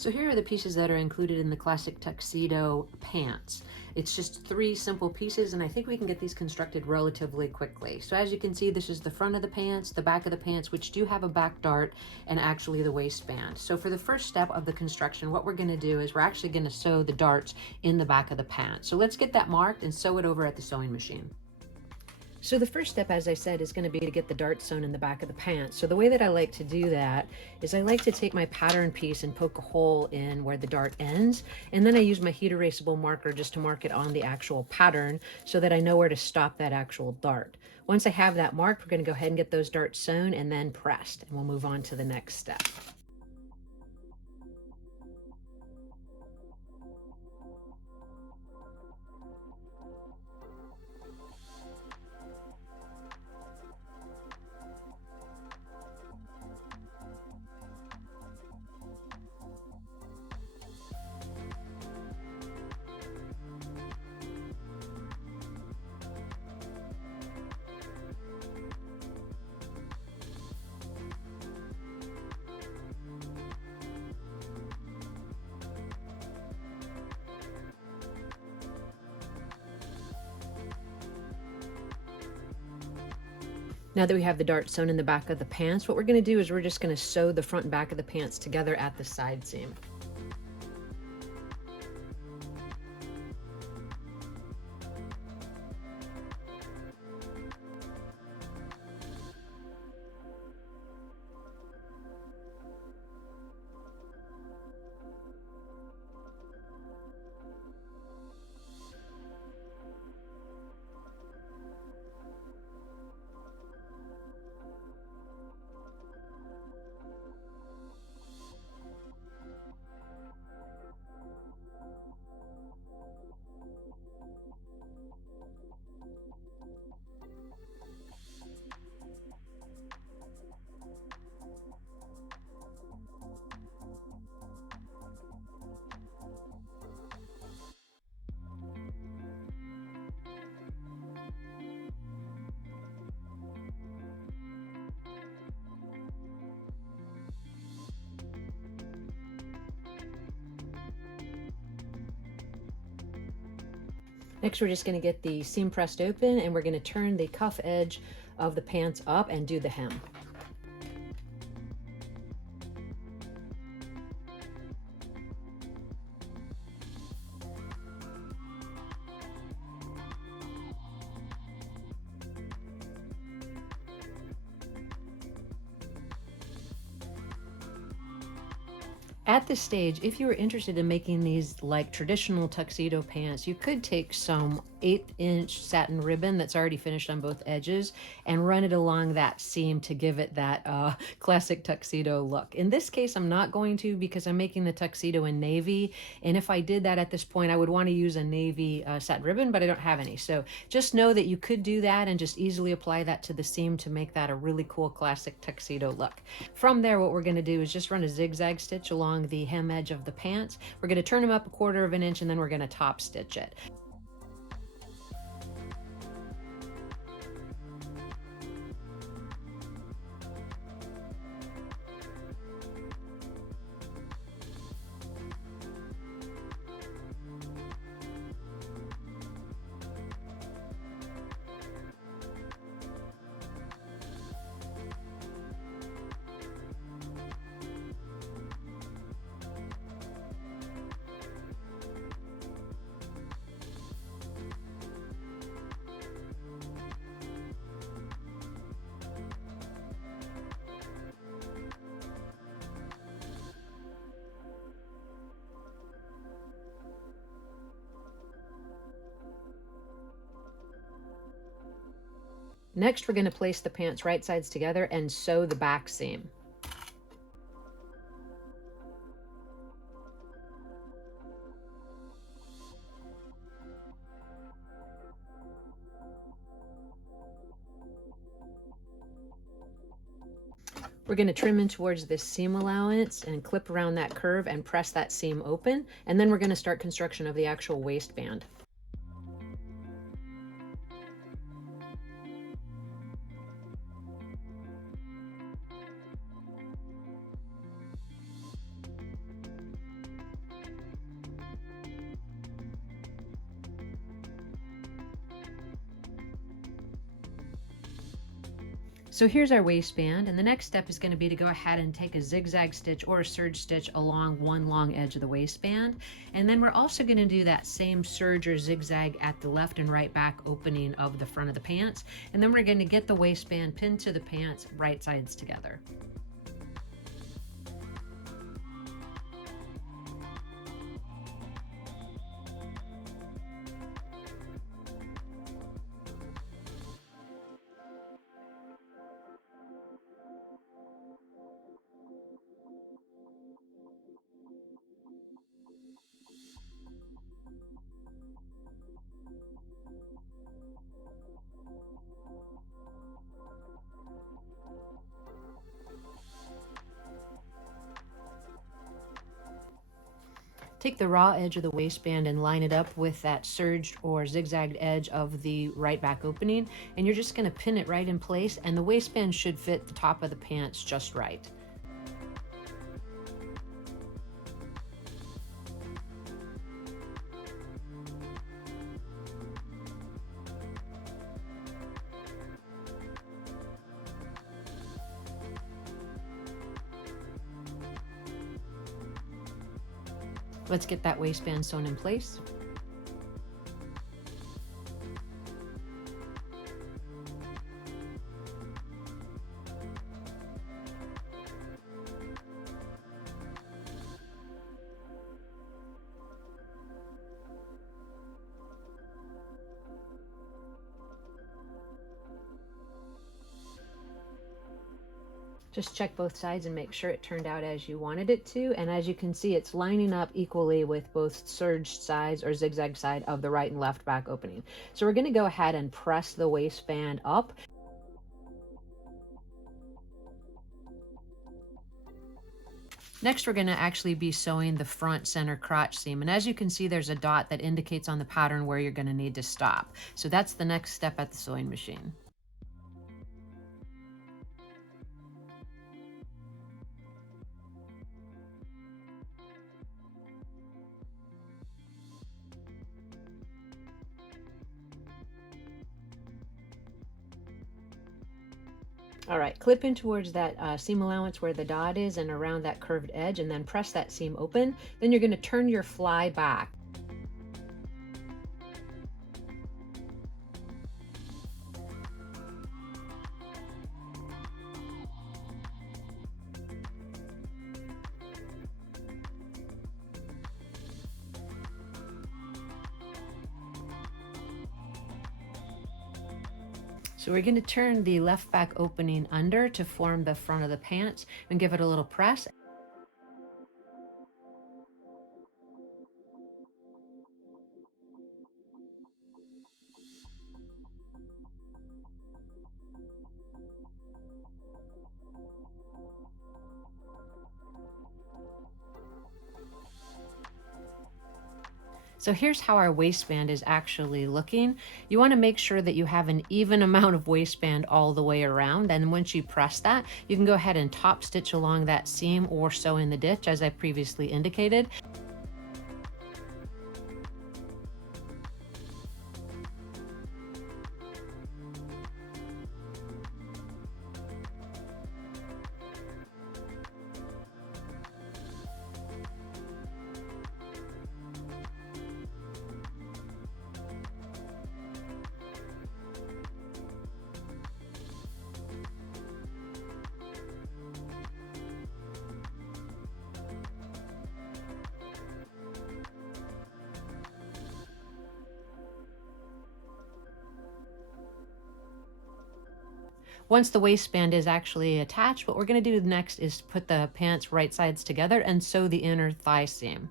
So here are the pieces that are included in the classic tuxedo pants. It's just 3 simple pieces, and I think we can get these constructed relatively quickly. So as you can see, this is the front of the pants, the back of the pants, which do have a back dart, and actually the waistband. So for the first step of the construction, what we're gonna do is we're actually gonna sew the darts in the back of the pants. So let's get that marked and sew it over at the sewing machine. So the first step, as I said, is going to be to get the darts sewn in the back of the pants. So the way that I like to do that is I like to take my pattern piece and poke a hole in where the dart ends, and then I use my heat erasable marker just to mark it on the actual pattern so that I know where to stop that actual dart. Once I have that marked, we're going to go ahead and get those darts sewn and then pressed, and we'll move on to the next step. Now that we have the dart sewn in the back of the pants, what we're going to do is we're just going to sew the front and back of the pants together at the side seam. Next, we're just going to get the seam pressed open, and we're going to turn the cuff edge of the pants up and do the hem. At this stage, if you were interested in making these like traditional tuxedo pants, you could take some 1/8-inch satin ribbon that's already finished on both edges and run it along that seam to give it that classic tuxedo look. In this case, I'm not going to, because I'm making the tuxedo in navy, and if I did that at this point, I would want to use a navy satin ribbon, but I don't have any. So just know that you could do that and just easily apply that to the seam to make that a really cool classic tuxedo look. From there, what we're going to do is just run a zigzag stitch along the hem edge of the pants. We're going to turn them up 1/4 of an inch, and then we're going to top stitch it. Next, we're going to place the pants right sides together and sew the back seam. We're going to trim in towards this seam allowance and clip around that curve and press that seam open, and then we're going to start construction of the actual waistband. So here's our waistband, and the next step is going to be to go ahead and take a zigzag stitch or a serge stitch along one long edge of the waistband. And then we're also going to do that same serge or zigzag at the left and right back opening of the front of the pants. And then we're going to get the waistband pinned to the pants, right sides together. Take the raw edge of the waistband and line it up with that serged or zigzagged edge of the right back opening, and you're just going to pin it right in place, and the waistband should fit the top of the pants just right. Let's get that waistband sewn in place. Just check both sides and make sure it turned out as you wanted it to. And as you can see, it's lining up equally with both serged sides or zigzag side of the right and left back opening. So we're going to go ahead and press the waistband up. Next, we're going to actually be sewing the front center crotch seam. And as you can see, there's a dot that indicates on the pattern where you're going to need to stop. So that's the next step at the sewing machine. All right, clip in towards that seam allowance where the dot is and around that curved edge, and then press that seam open. Then you're going to turn your fly back. So we're going to turn the left back opening under to form the front of the pants and give it a little press. So here's how our waistband is actually looking. You want to make sure that you have an even amount of waistband all the way around. And once you press that, you can go ahead and top stitch along that seam or sew in the ditch as I previously indicated. Once the waistband is actually attached, what we're going to do next is put the pants right sides together and sew the inner thigh seam.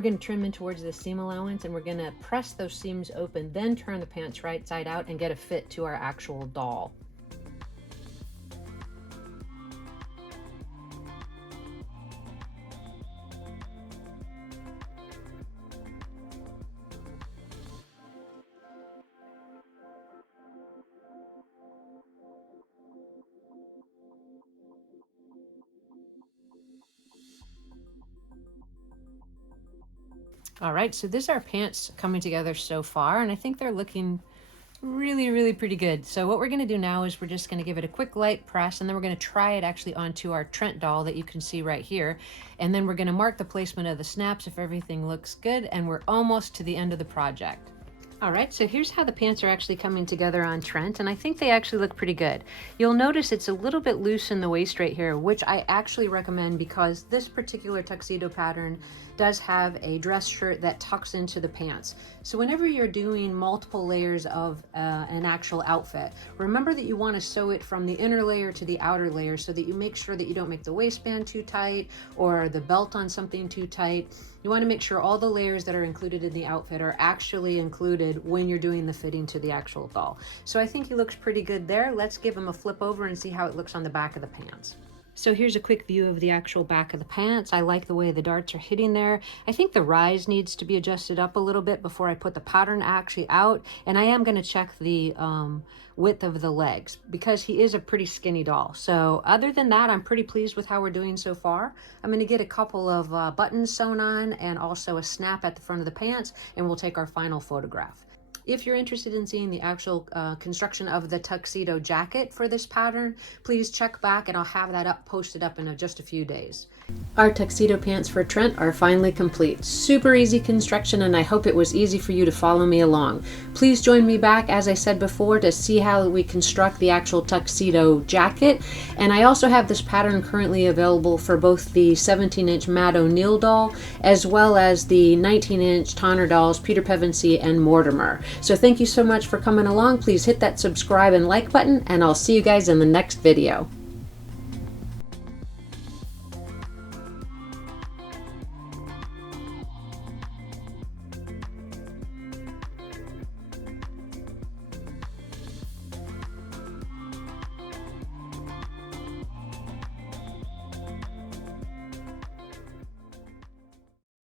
We're going to trim in towards the seam allowance, and we're going to press those seams open, then turn the pants right side out and get a fit to our actual doll. All right, so this is our pants coming together so far, and I think they're looking really pretty good. So what we're going to do now is we're just going to give it a quick light press, and then we're going to try it actually onto our Trent doll that you can see right here, and then we're going to mark the placement of the snaps if everything looks good, and we're almost to the end of the project. All right, so here's how the pants are actually coming together on Trent, and I think they actually look pretty good. You'll notice it's a little bit loose in the waist right here, which I actually recommend because this particular tuxedo pattern does have a dress shirt that tucks into the pants. So whenever you're doing multiple layers of an actual outfit, remember that you want to sew it from the inner layer to the outer layer so that you make sure that you don't make the waistband too tight or the belt on something too tight. You want to make sure all the layers that are included in the outfit are actually included when you're doing the fitting to the actual doll. So I think he looks pretty good there. Let's give him a flip over and see how it looks on the back of the pants. So here's a quick view of the actual back of the pants. I like the way the darts are hitting there. I think the rise needs to be adjusted up a little bit before I put the pattern actually out. And I am going to check the width of the legs because he is a pretty skinny doll. So other than that, I'm pretty pleased with how we're doing so far. I'm going to get a couple of buttons sewn on and also a snap at the front of the pants, and we'll take our final photograph. If you're interested in seeing the actual construction of the tuxedo jacket for this pattern, please check back and I'll have that posted up in just a few days. Our tuxedo pants for Trent are finally complete. Super easy construction, and I hope it was easy for you to follow me along. Please join me back, as I said before, to see how we construct the actual tuxedo jacket. And I also have this pattern currently available for both the 17-inch Matt O'Neill doll as well as the 19-inch Tonner dolls, Peter Pevensey and Mortimer. So thank you so much for coming along. Please hit that subscribe and like button, and I'll see you guys in the next video.